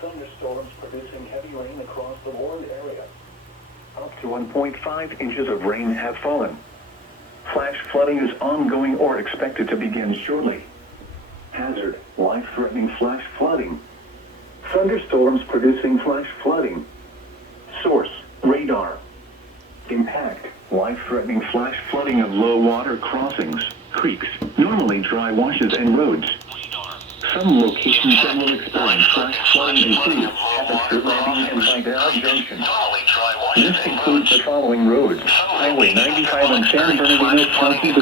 Thunderstorms producing heavy rain across the warned area. Up to 1.5 inches of rain have fallen. Flash flooding is ongoing or expected to begin shortly. Hazard, life-threatening flash flooding. Thunderstorms producing flash flooding. Source, radar. Impact, life-threatening flash flooding of low water crossings, creeks, normally dry washes and roads. Some locations that will experience flash flooding include Abbotsford Landing and Vidal Junction. This includes the following roads: Highway 95 and San Bernardino County.